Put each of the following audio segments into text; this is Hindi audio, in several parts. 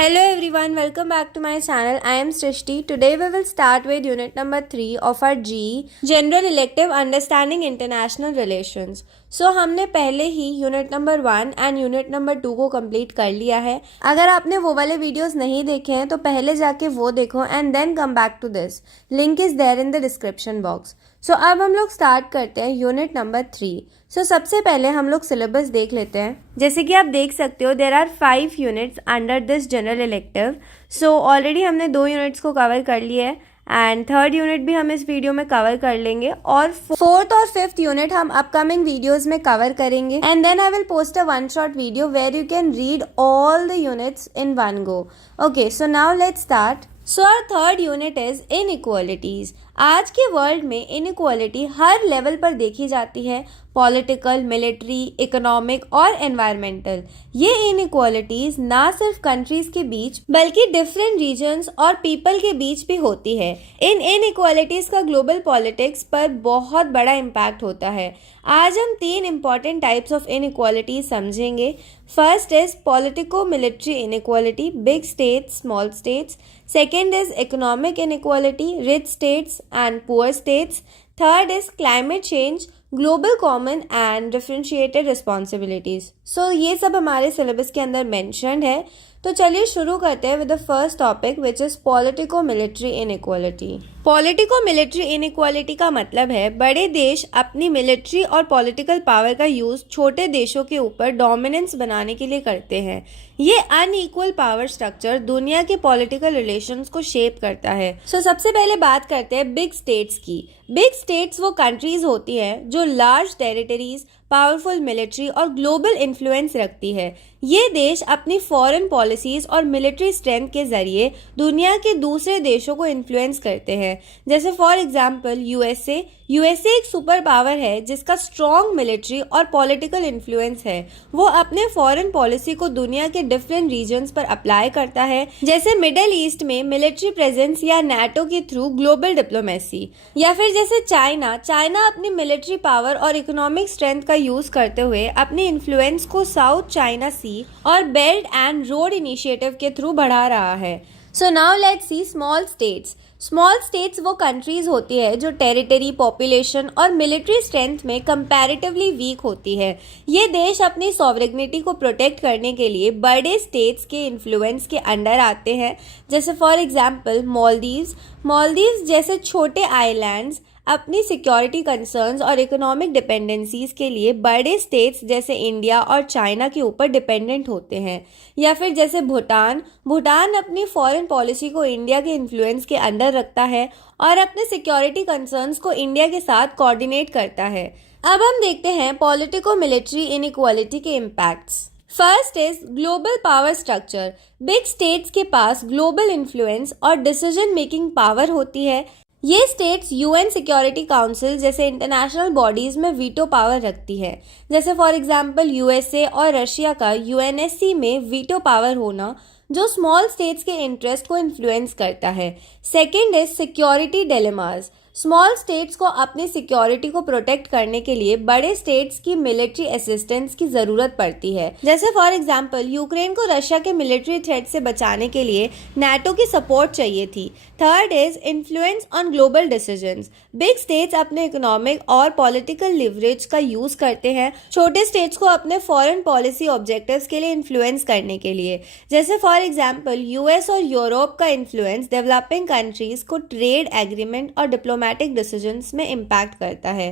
Hello everyone, welcome back to my channel. I am Srishti. Today we will start with unit number 3 of our GE General Elective Understanding International Relations. हमने पहले ही unit number 1 and unit number 2 को कंप्लीट कर लिया है. अगर आपने वो वाले वीडियोस नहीं देखे हैं तो पहले जाके वो देखो and then come back to this. Link is there in the description box. अब हम लोग स्टार्ट करते हैं यूनिट नंबर 3. सबसे पहले हम लोग सिलेबस देख लेते हैं. जैसे कि आप देख सकते हो there are 5 units under this general elective. Already हमने 2 यूनिट्स को कवर कर लिए है एंड थर्ड यूनिट भी हम इस वीडियो में कवर कर लेंगे और फोर्थ और फिफ्थ यूनिट हम अपकमिंग वीडियोस में कवर करेंगे and then I will post a one shot video where you can read all the units in one go. Okay, so now let's start. Our third unit is inequalities. आज के वर्ल्ड में इनइक्वालिटी हर लेवल पर देखी जाती है, पॉलिटिकल, मिलिट्री, इकोनॉमिक और एनवायरमेंटल. ये इनइक्वालिटीज ना सिर्फ कंट्रीज के बीच बल्कि डिफरेंट रीजन्स और पीपल के बीच भी होती है. इन इनइक्वालिटीज का ग्लोबल पॉलिटिक्स पर बहुत बड़ा इम्पैक्ट होता है. आज हम 3 इंपॉर्टेंट टाइप्स ऑफ इनइक्वालिटी समझेंगे. First is politico military inequality, big states, small states. Second is economic inequality, rich states and poor states. Third is climate change, global common and differentiated responsibilities. ये सब हमारे सिलेबस के अंदर मेंशन्ड है. तो चलिए शुरू करते हैं with the first topic which is politico military inequality. Politico military inequality का मतलब है बड़े देश अपनी मिलिट्री और पॉलिटिकल पावर का यूज छोटे देशों के ऊपर डोमिनेंस बनाने के लिए करते हैं. ये अनइक्वल पावर स्ट्रक्चर दुनिया के पॉलिटिकल रिलेशंस को शेप करता है. सबसे पहले बात करते हैं बिग स्टेट्स की. बिग स्टेट्स वो कंट्रीज होती है जो लार्ज टेरिटरीज, पावरफुल मिलिट्री और ग्लोबल इन्फ्लुएंस रखती है. ये देश अपनी फॉरेन पॉलिसीज और मिलिट्री स्ट्रेंथ के जरिए दुनिया के दूसरे देशों को इन्फ्लुएंस करते हैं. जैसे फॉर एग्जांपल यूएसए एक सुपर पावर है जिसका स्ट्रॉन्ग मिलिट्री और पॉलिटिकल इन्फ्लुएंस है. वो अपने फॉरेन पॉलिसी को दुनिया के डिफरेंट रीजन्स पर अप्लाई करता है, जैसे मिडिल ईस्ट में मिलिट्री प्रेजेंस या नाटो के थ्रू ग्लोबल डिप्लोमेसी. या फिर जैसे चाइना अपनी मिलिट्री पावर और इकोनॉमिक स्ट्रेंथ का यूज करते हुए अपने इन्फ्लुएंस को साउथ चाइना सी और बेल्ट एंड रोड इनिशिएटिव के थ्रू बढ़ा रहा है. Now let's C small states. Small states वो कंट्रीज होती है जो टेरिटरी, पॉपुलेशन और मिलिट्री स्ट्रेंथ में कंपैरेटिवली वीक होती है. ये देश अपनी सॉवरेनिटी को प्रोटेक्ट करने के लिए बड़े स्टेट्स के इन्फ्लुएंस के अंडर आते हैं. जैसे फॉर एग्जांपल मालदीव्स जैसे छोटे आइलैंड्स अपनी सिक्योरिटी कंसर्न्स और इकोनॉमिक डिपेंडेंसीज के लिए बड़े स्टेट्स जैसे इंडिया और चाइना के ऊपर डिपेंडेंट होते हैं. या फिर जैसे भूटान अपनी फॉरेन पॉलिसी को इंडिया के इन्फ्लुएंस के अंडर रखता है और अपने सिक्योरिटी कंसर्न्स को इंडिया के साथ कोऑर्डिनेट करता है. अब हम देखते हैं पॉलिटिको मिलिट्री इनइक्वालिटी के impacts. First is global power structure. Big states के पास ग्लोबल इन्फ्लुएंस और डिसीजन मेकिंग पावर होती है. ये स्टेट्स यूएन सिक्योरिटी काउंसिल जैसे इंटरनेशनल बॉडीज में वीटो पावर रखती है. जैसे फॉर एग्जांपल यूएसए और रशिया का यूएनएससी में वीटो पावर होना जो स्मॉल स्टेट्स के इंटरेस्ट को इन्फ्लुएंस करता है. Second is security dilemmas. Small states को अपनी सिक्योरिटी को प्रोटेक्ट करने के लिए बड़े स्टेट्स की मिलिट्री असिस्टेंस की जरूरत पड़ती है. जैसे फॉर एग्जांपल यूक्रेन को रशिया के मिलिट्री थ्रेट से बचाने के लिए नाटो की सपोर्ट चाहिए थी. Third is influence on global decisions. Big states अपने इकोनॉमिक और पॉलिटिकल लिवरेज का यूज करते हैं छोटे स्टेट्स को अपने फॉरेन पॉलिसी ऑब्जेक्टिव्स के लिए इन्फ्लुएंस करने के लिए. जैसे फॉर एग्जांपल यूएस और यूरोप का इन्फ्लुएंस डेवलपिंग कंट्रीज को ट्रेड एग्रीमेंट और डिप्लोमेटिक डिसीजंस में इम्पैक्ट करता है.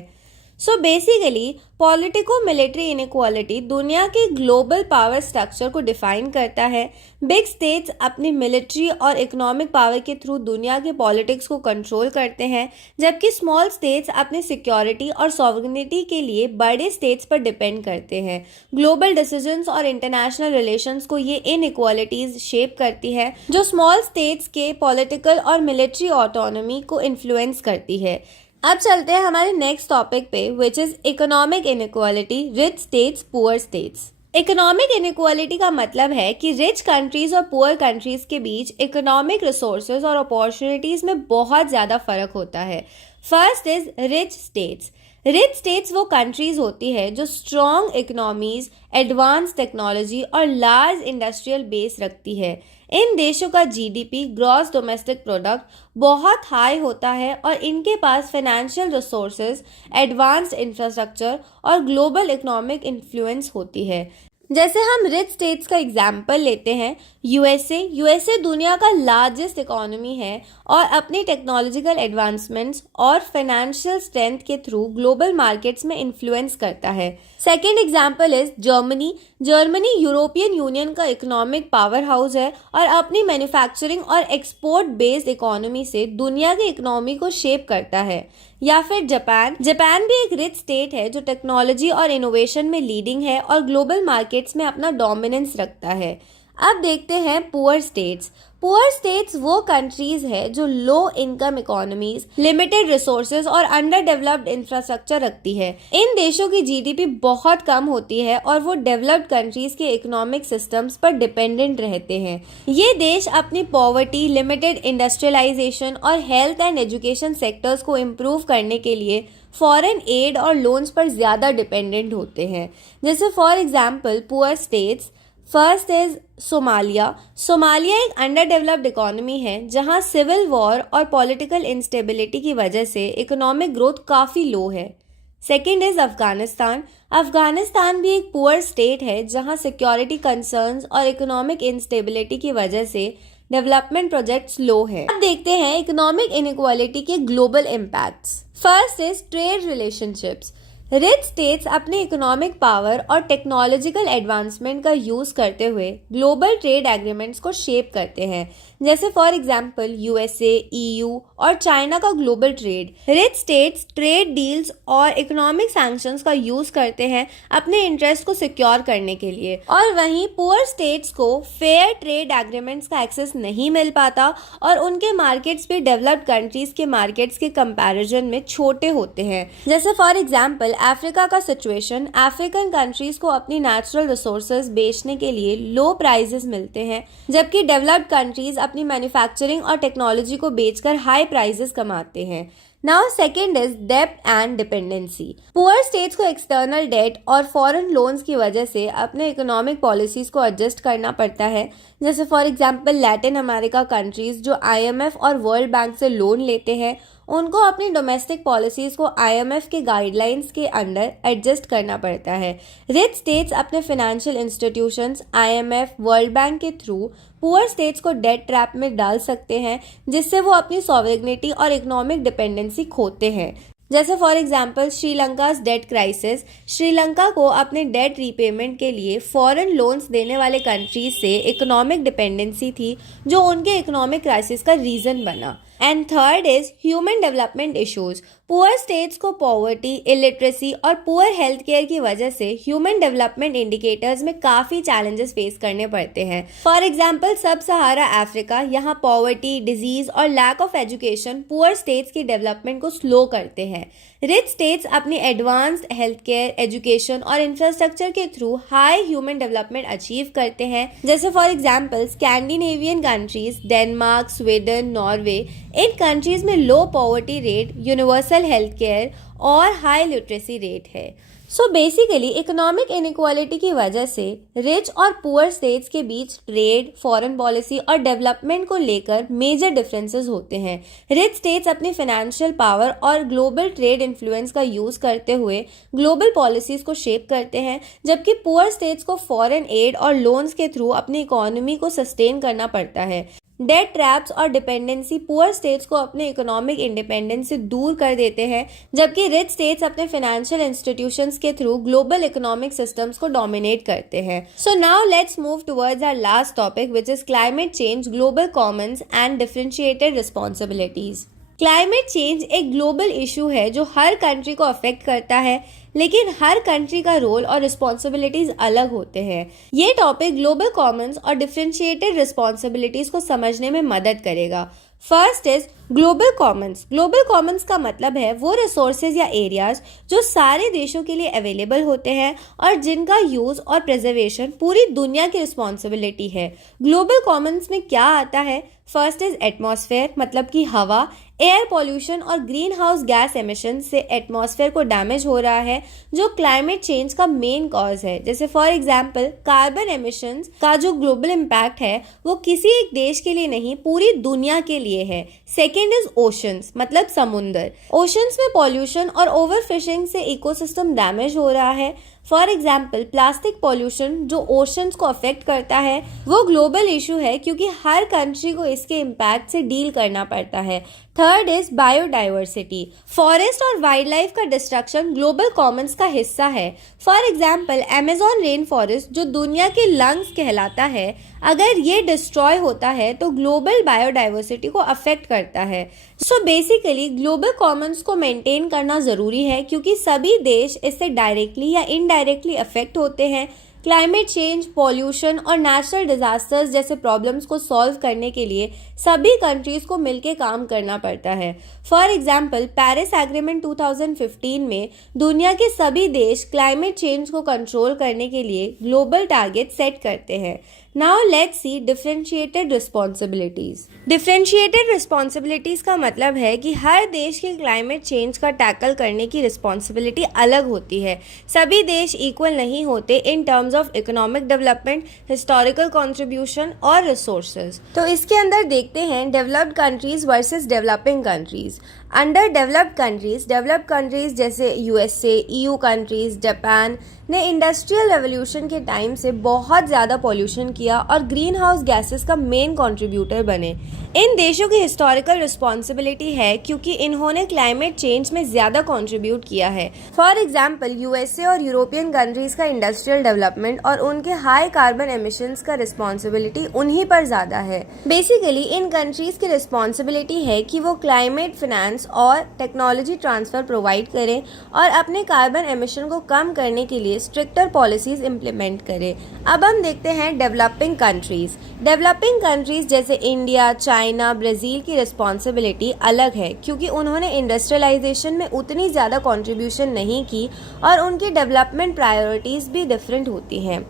बेसिकली पॉलिटिको मिलिट्री इनइक्वालिटी दुनिया के ग्लोबल पावर स्ट्रक्चर को डिफाइन करता है. बिग स्टेट्स अपनी मिलिट्री और इकोनॉमिक पावर के थ्रू दुनिया के पॉलिटिक्स को कंट्रोल करते हैं, जबकि स्मॉल स्टेट्स अपनी सिक्योरिटी और सॉवरेनिटी के लिए बड़े स्टेट्स पर डिपेंड करते हैं. ग्लोबल डिसीजंस और इंटरनेशनल रिलेशंस को ये इनइक्वालिटीज शेप करती है जो स्मॉल स्टेट्स के पॉलिटिकल और मिलिट्री ऑटोनॉमी को इन्फ्लुएंस करती है. अब चलते हैं हमारे नेक्स्ट टॉपिक पे which is economic inequality, rich states, poor states. Economic inequality का मतलब है कि रिच कंट्रीज और पुअर कंट्रीज के बीच इकोनॉमिक रिसोर्सेज और अपॉर्चुनिटीज में बहुत ज़्यादा फर्क होता है. First is rich states. Rich states वो कंट्रीज होती है जो स्ट्रॉन्ग इकोनॉमीज, एडवांस टेक्नोलॉजी और लार्ज इंडस्ट्रियल बेस रखती है। इन देशों का जीडीपी, ग्रॉस डोमेस्टिक प्रोडक्ट, बहुत हाई होता है और इनके पास फाइनेंशियल रिसोर्सेज, एडवांस्ड इंफ्रास्ट्रक्चर और ग्लोबल इकोनॉमिक इन्फ्लुएंस होती है। जैसे हम रिच स्टेट्स का एग्जाम्पल लेते हैं, यूएसए दुनिया का लार्जेस्ट इकोनॉमी है और अपनी टेक्नोलॉजिकल एडवांसमेंट्स और फाइनेंशियल स्ट्रेंथ के थ्रू ग्लोबल मार्केट्स में इन्फ्लुएंस करता है। Second example is Germany European union का इकोनॉमिक पावर हाउस है और अपनी मैन्युफैक्चरिंग और एक्सपोर्ट बेस्ड इकोनॉमी से दुनिया की इकोनॉमी को शेप करता है। या फिर जापान भी एक रिच स्टेट है जो टेक्नोलॉजी और इनोवेशन में लीडिंग है और ग्लोबल मार्केट्स में अपना डोमिनेंस रखता है। अब देखते हैं पुअर स्टेट्स वो कंट्रीज है जो low income economies, limited resources और अंडर डेवलप्ड इंफ्रास्ट्रक्चर रखती है। इन देशों की जीडीपी बहुत कम होती है और वो डेवलप्ड कंट्रीज के इकोनॉमिक सिस्टम्स पर डिपेंडेंट रहते हैं। ये देश अपनी पॉवर्टी, लिमिटेड इंडस्ट्रियलाइजेशन और हेल्थ एंड एजुकेशन सेक्टर्स को इम्प्रूव करने के लिए फॉरेन एड और लोन्स पर ज़्यादा डिपेंडेंट होते हैं। जैसे for example poor states, first is Somalia एक अंडर डेवलप्ड इकोनॉमी है जहां सिविल वॉर और पॉलिटिकल इंस्टेबिलिटी की वजह से इकोनॉमिक ग्रोथ काफ़ी लो है। सेकेंड इज अफगानिस्तान भी एक पुअर स्टेट है जहां सिक्योरिटी कंसर्न्स और इकोनॉमिक इंस्टेबिलिटी की वजह से डेवलपमेंट प्रोजेक्ट्स लो है। अब देखते हैं इकोनॉमिक इनइक्वालिटी के global impacts. First is trade relationships. Rich states अपने इकोनॉमिक पावर और टेक्नोलॉजिकल एडवांसमेंट का यूज करते हुए ग्लोबल ट्रेड एग्रीमेंट्स को शेप करते हैं। जैसे फॉर एग्जांपल यूएसए, ईयू और चाइना का global trade. Rich states trade deals और इकोनॉमिक सैंक्शंस का यूज करते हैं अपने इंटरेस्ट को सिक्योर करने के लिए, और वहीं पुअर स्टेट्स को फेयर ट्रेड एग्रीमेंट्स का एक्सेस नहीं मिल पाता और उनके मार्केट्स भी डेवलप्ड कंट्रीज के मार्केट्स के कंपैरिजन में छोटे होते हैं। जैसे फॉर एग्जांपल अफ्रीका का सिचुएशन, अफ्रीकन कंट्रीज को अपनी नेचुरल रिसोर्सेज बेचने के लिए लो प्राइसेस मिलते हैं, जबकि डेवलप्ड कंट्रीज अपनी मैन्युफैक्चरिंग और टेक्नोलॉजी को बेचकर हाई प्राइसेस कमाते हैं। नाउ सेकेंड इज डेब्ट एंड डिपेंडेंसी। पुअर स्टेट्स को एक्सटर्नल डेट और फॉरेन लोन्स की वजह से अपने इकोनॉमिक पॉलिसीज को एडजस्ट करना पड़ता है। जैसे for example Latin America countries जो आईएमएफ और वर्ल्ड बैंक से लोन लेते हैं, उनको अपनी डोमेस्टिक पॉलिसीज को आईएमएफ के गाइडलाइंस के अंडर एडजस्ट करना पड़ता है। रिच स्टेट्स अपने financial institutions, IMF, world bank के थ्रू पुअर स्टेट्स को डेट ट्रैप में डाल सकते हैं, जिससे वो अपनी सॉवरेनिटी और इकोनॉमिक डिपेंडेंसी खोते हैं। जैसे for example Sri Lanka's debt crisis. Sri Lanka को अपने डेट रीपेमेंट के लिए फॉरेन लोन्स देने वाले कंट्रीज से इकोनॉमिक डिपेंडेंसी थी, जो उनके इकोनॉमिक क्राइसिस का रीजन बना। And third is human development issues. Poor states को पॉवर्टी, इलिटरेसी और पुअर हेल्थ केयर की वजह से ह्यूमन डेवलपमेंट इंडिकेटर्स में काफ़ी चैलेंजेस फेस करने पड़ते हैं। For example sub Sahara Africa, यहाँ पॉवर्टी, डिजीज और lack of education poor states की डेवलपमेंट को स्लो करते हैं। रिच स्टेट्स अपनी एडवांस्ड हेल्थ केयर, एजुकेशन और इंफ्रास्ट्रक्चर के through high human development achieve करते हैं। जैसे for example Scandinavian countries, Denmark, Sweden, Norway, इन कंट्रीज में low poverty rate, universal health care और हाई लिटरेसी रेट है। सो बेसिकली इकोनॉमिक इनइक्वालिटी की वजह से रिच और पुअर स्टेट्स के बीच ट्रेड, फॉरेन पॉलिसी और डेवलपमेंट को लेकर मेजर डिफरेंसेस होते हैं। रिच स्टेट्स अपनी फाइनेंशियल पावर और ग्लोबल ट्रेड इन्फ्लुएंस का यूज करते हुए ग्लोबल पॉलिसीज को शेप करते हैं, जबकि पुअर स्टेट्स को फॉरेन एड और लोन्स के थ्रू अपनी इकोनॉमी को सस्टेन करना पड़ता है। डेट ट्रैप्स और डिपेंडेंसी पुअर स्टेट्स को अपने इकोनॉमिक इंडिपेंडेंस से दूर कर देते हैं, जबकि रिच स्टेट्स अपने फाइनेंशियल इंस्टीट्यूशंस के थ्रू ग्लोबल इकोनॉमिक सिस्टम्स को डोमिनेट करते हैं। So now let's move towards our last topic, which is climate change, global commons and differentiated responsibilities. Climate change एक ग्लोबल इशू है जो हर कंट्री को अफेक्ट करता है, लेकिन हर कंट्री का रोल और रिस्पॉन्सिबिलिटीज अलग होते हैं। ये टॉपिक ग्लोबल कॉमन्स और डिफरेंशिएटेड रिस्पॉन्सिबिलिटीज को समझने में मदद करेगा। First is global Commons. Global Commons का मतलब है वो रिसोर्सेज या एरियाज जो सारे देशों के लिए अवेलेबल होते हैं और जिनका यूज और प्रिजर्वेशन पूरी दुनिया की रिस्पॉन्सिबिलिटी है। ग्लोबल कॉमन्स में क्या आता है? फर्स्ट इज एटमॉस्फेयर, मतलब कि हवा। एयर पॉल्यूशन और ग्रीन हाउस गैस एमिशन से एटमॉस्फेयर को डैमेज हो रहा है, जो क्लाइमेट चेंज का मेन कॉज है। जैसे फॉर एग्जांपल कार्बन एमिशंस का जो ग्लोबल इम्पैक्ट है वो किसी एक देश के लिए नहीं, पूरी दुनिया के लिए है। सेकेंड इज ओशंस, मतलब समुंदर। ओशंस में पॉल्यूशन और ओवरफिशिंग से इकोसिस्टम डैमेज हो रहा है। फॉर एग्जाम्पल प्लास्टिक पॉल्यूशन जो ओशंस को अफेक्ट करता है वो ग्लोबल इशू है, क्योंकि हर कंट्री को इसके इम्पैक्ट से डील करना पड़ता है। Third is biodiversity. फॉरेस्ट और वाइल्ड लाइफ का डिस्ट्रक्शन ग्लोबल कॉमन्स का हिस्सा है। For example Amazon rain forest जो दुनिया के लंग्स कहलाता है, अगर ये डिस्ट्रॉय होता है तो ग्लोबल बायोडाइवर्सिटी को अफेक्ट करता है। सो बेसिकली ग्लोबल कॉमन्स को मेंटेन करना ज़रूरी है, क्योंकि सभी देश इससे डायरेक्टली या इनडायरेक्टली अफेक्ट होते हैं। क्लाइमेट चेंज, पॉल्यूशन और नेचुरल डिजास्टर्स जैसे प्रॉब्लम्स को सॉल्व करने के लिए सभी कंट्रीज को मिलकर काम करना पड़ता है। फॉर एग्जाम्पल पेरिस एग्रीमेंट 2015 में दुनिया के सभी देश क्लाइमेट चेंज को कंट्रोल करने के लिए ग्लोबल टारगेट सेट करते हैं। Now let's C differentiated responsibilities. Differentiated responsibilities का मतलब है कि हर देश के क्लाइमेट चेंज का टैकल करने की रिस्पॉन्सिबिलिटी अलग होती है। सभी देश इक्वल नहीं होते in terms of economic development, historical contribution और रिसोर्सेज। तो इसके अंदर देखते हैं developed countries versus developing countries. Under developed countries जैसे यूएसए, ईयू कंट्रीज, जापान ने इंडस्ट्रियल रेवोल्यूशन के टाइम से बहुत ज़्यादा पॉल्यूशन किया और ग्रीन हाउस गैसेस का मेन कंट्रीब्यूटर बने। इन देशों की हिस्टोरिकल रिस्पॉन्सिबिलिटी है, क्योंकि इन्होंने क्लाइमेट चेंज में ज़्यादा कंट्रीब्यूट किया है। फॉर एग्जाम्पल यूएसए और यूरोपियन कंट्रीज़ का इंडस्ट्रियल डेवलपमेंट और उनके हाई कार्बन एमिशंस का रिस्पॉन्सिबिलिटी उन्हीं पर ज़्यादा है। बेसिकली इन कंट्रीज़ की रिस्पॉन्सिबिलिटी है कि वो क्लाइमेट फिनेंस और टेक्नोलॉजी ट्रांसफर प्रोवाइड करें और अपने कार्बन एमिशन को कम करने के लिए स्ट्रिक्टर पॉलिसीज इंप्लीमेंट करें। अब हम देखते हैं डेवलपिंग कंट्रीज। डेवलपिंग कंट्रीज जैसे इंडिया, चाइना, ब्राज़ील की रिस्पॉन्सिबिलिटी अलग है, क्योंकि उन्होंने इंडस्ट्रियलाइजेशन में उतनी ज़्यादा कंट्रीब्यूशन नहीं की और उनकी डेवलपमेंट प्रायोरिटीज़ भी डिफरेंट होती हैं।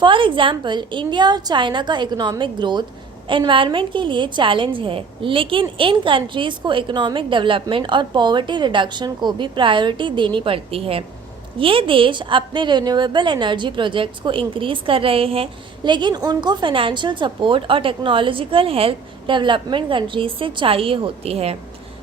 फॉर एग्जाम्पल इंडिया और चाइना का इकोनॉमिक ग्रोथ एनवायरनमेंट के लिए चैलेंज है, लेकिन इन कंट्रीज़ को इकोनॉमिक डेवलपमेंट और पॉवर्टी रिडक्शन को भी प्रायोरिटी देनी पड़ती है। ये देश अपने रिन्यूएबल एनर्जी प्रोजेक्ट्स को इंक्रीज़ कर रहे हैं, लेकिन उनको फाइनेंशियल सपोर्ट और टेक्नोलॉजिकल हेल्प डेवलपमेंट कंट्रीज से चाहिए होती है।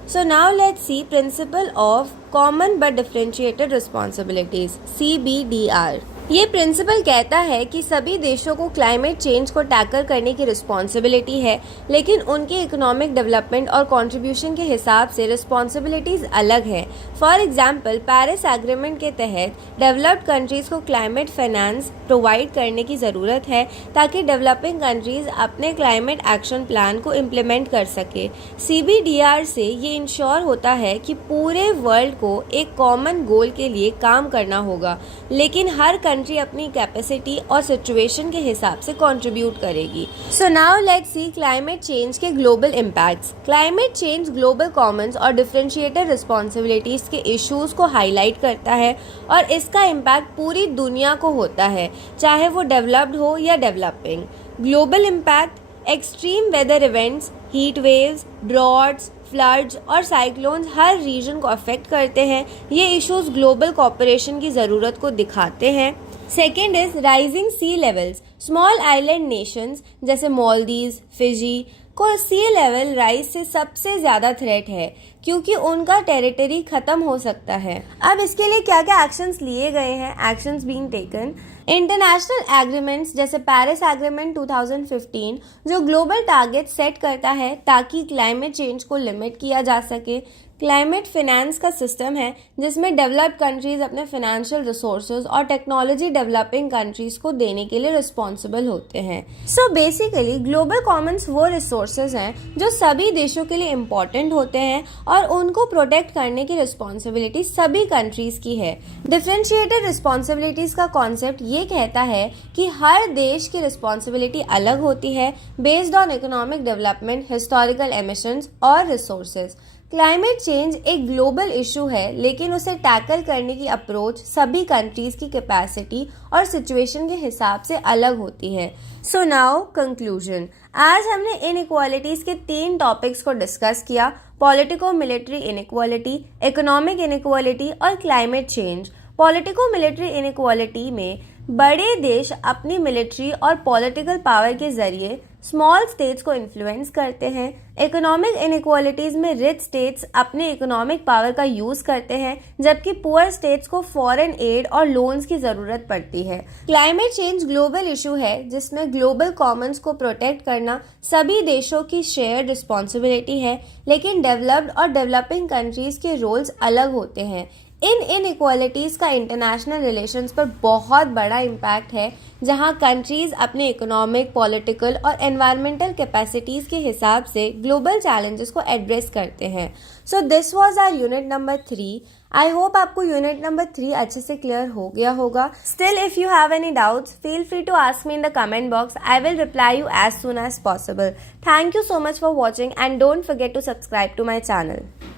So now let's C principle of common but differentiated responsibilities, CBDR। ये प्रिंसिपल कहता है कि सभी देशों को क्लाइमेट चेंज को टैकल करने की रिस्पॉन्सिबिलिटी है, लेकिन उनके इकोनॉमिक डेवलपमेंट और कंट्रीब्यूशन के हिसाब से रिस्पॉन्सिबिलिटीज़ अलग हैं। फॉर एग्जांपल पेरिस एग्रीमेंट के तहत डेवलप्ड कंट्रीज़ को क्लाइमेट फाइनेंस प्रोवाइड करने की ज़रूरत है, ताकि डेवलपिंग कंट्रीज़ अपने क्लाइमेट एक्शन प्लान को इम्प्लीमेंट कर सके। CBDR से ये इंश्योर होता है कि पूरे वर्ल्ड को एक कॉमन गोल के लिए काम करना होगा, लेकिन हर कंट्री अपनी कैपेसिटी और सिचुएशन के हिसाब से कंट्रीब्यूट करेगी। So now let's see climate change के global impacts. Climate change global commons और डिफरेंशिएटेड रिस्पॉन्सिबिलिटीज के इश्यूज को हाईलाइट करता है और इसका इम्पैक्ट पूरी दुनिया को होता है, चाहे वो डेवलप्ड हो या developing. Global impact extreme weather events, heat waves, droughts, floods और साइक्लोन्स हर रीजन को अफेक्ट करते हैं। ये इश्यूज ग्लोबल कोऑपरेशन की ज़रूरत को दिखाते हैं। Second is rising sea levels. Small island Nations जैसे मालदीव्स, फिजी को सी लेवल राइज से सबसे ज़्यादा थ्रेट है, क्योंकि उनका टेरिटरी ख़त्म हो सकता है। अब इसके लिए क्या क्या एक्शंस लिए गए हैं, actions being taken. International agreements जैसे पेरिस एग्रीमेंट 2015 जो ग्लोबल टारगेट सेट करता है ताकि क्लाइमेट चेंज को लिमिट किया जा सके। क्लाइमेट फिनेंस का सिस्टम है जिसमें डेवलप्ड कंट्रीज अपने फाइनेंशियल रिसोर्सेज और टेक्नोलॉजी डेवलपिंग कंट्रीज को देने के लिए रिस्पॉन्सिबल होते हैं। सो बेसिकली ग्लोबल कॉमन्स वो रिसोर्सेज हैं जो सभी देशों के लिए इम्पॉर्टेंट होते हैं और उनको प्रोटेक्ट करने की रिस्पॉन्सिबिलिटी सभी कंट्रीज की है। डिफरेंशिएटेड रिस्पॉन्सिबिलिटीज का कॉन्सेप्ट ये कहता है कि हर देश की रिस्पॉन्सिबिलिटी अलग होती है based on economic development, historical emissions और रिसोर्सेज। क्लाइमेट चेंज एक ग्लोबल इशू है, लेकिन उसे टैकल करने की अप्रोच सभी कंट्रीज की कैपेसिटी और सिचुएशन के हिसाब से अलग होती है। So now conclusion. आज हमने इनइक्वालिटीज के 3 टॉपिक्स को डिस्कस किया: politico military inequality, economic inequality और climate change. Politico military inequality में बड़े देश अपनी मिलिट्री और पॉलिटिकल पावर के जरिए स्मॉल स्टेट्स को इन्फ्लुएंस करते हैं। इकोनॉमिक इनइक्वालिटीज में रिच स्टेट्स अपने इकोनॉमिक पावर का यूज करते हैं, जबकि पुअर स्टेट्स को फॉरेन एड और लोन्स की जरूरत पड़ती है। क्लाइमेट चेंज ग्लोबल इशू है जिसमें ग्लोबल कॉमन्स को प्रोटेक्ट करना सभी देशों की शेयर्ड रिस्पॉन्सिबिलिटी है, लेकिन डेवलप्ड और डेवलपिंग कंट्रीज के रोल्स अलग होते हैं। इन इनइक्वालिटीज़ का इंटरनेशनल रिलेशंस पर बहुत बड़ा इम्पैक्ट है, जहां कंट्रीज अपने इकोनॉमिक, पॉलिटिकल और एनवायरमेंटल कैपेसिटीज़ के हिसाब से ग्लोबल चैलेंजेस को एड्रेस करते हैं। So this was our unit number 3। I hope आपको यूनिट नंबर 3 अच्छे से क्लियर हो गया होगा। Still if you have any doubts, feel free to ask me in the comment box. I will reply you as soon as possible. Thank you so much for watching and don't forget to subscribe to my channel.